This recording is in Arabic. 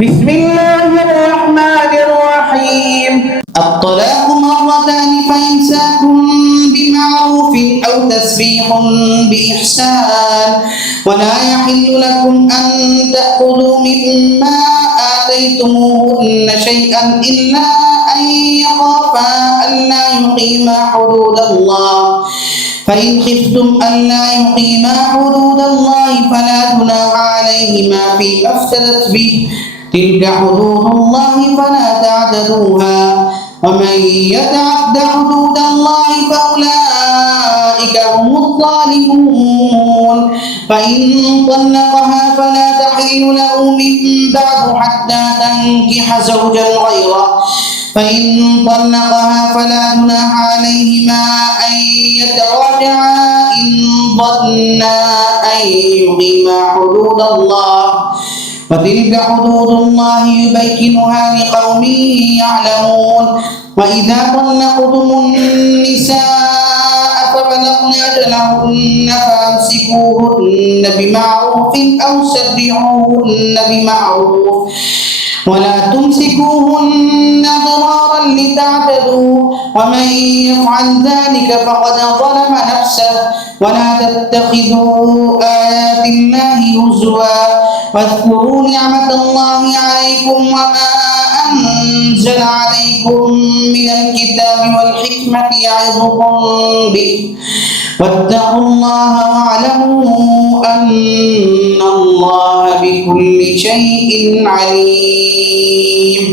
بسم الله الرحمن الرحيم. الطلاق مرتان فإمساك بمعروف أو تسريح بإحسان ولا يحل لكم أن تأخذوا مما آتيتموهن شيئا إلا أن يخافا ألا يقيما حدود الله فإن خفتم ألا يقيما حدود الله فلا جناح عليهما فيما افتدت به تلك حدود الله فلا تعتدوها ومن يتعد حدود الله فأولئك هم الظالمون فإن طلقها فلا تحل له من بعد حتى تنكح زوجا غيره فإن طلقها فلا جناح عليهما أن يتراجعا إن ظنا أن يقيما حدود الله وتلك حدود الله يبينها لقوم يعلمون وإذا طلقتم النساء فبلغن أجلهن فأمسكوهن بمعروف أو سرحوهن بمعروف ولا تمسكوهن ضرارا لتعتدوا ومن يفعل ذلك فقد ظلم نفسه ولا تتخذوا آيات الله هزوا واذكروا نعمة الله عليكم وما أنزل عليكم من الكتاب والحكمة يعظكم به واتقوا الله واعلموا أن الله بكل شيء عليم.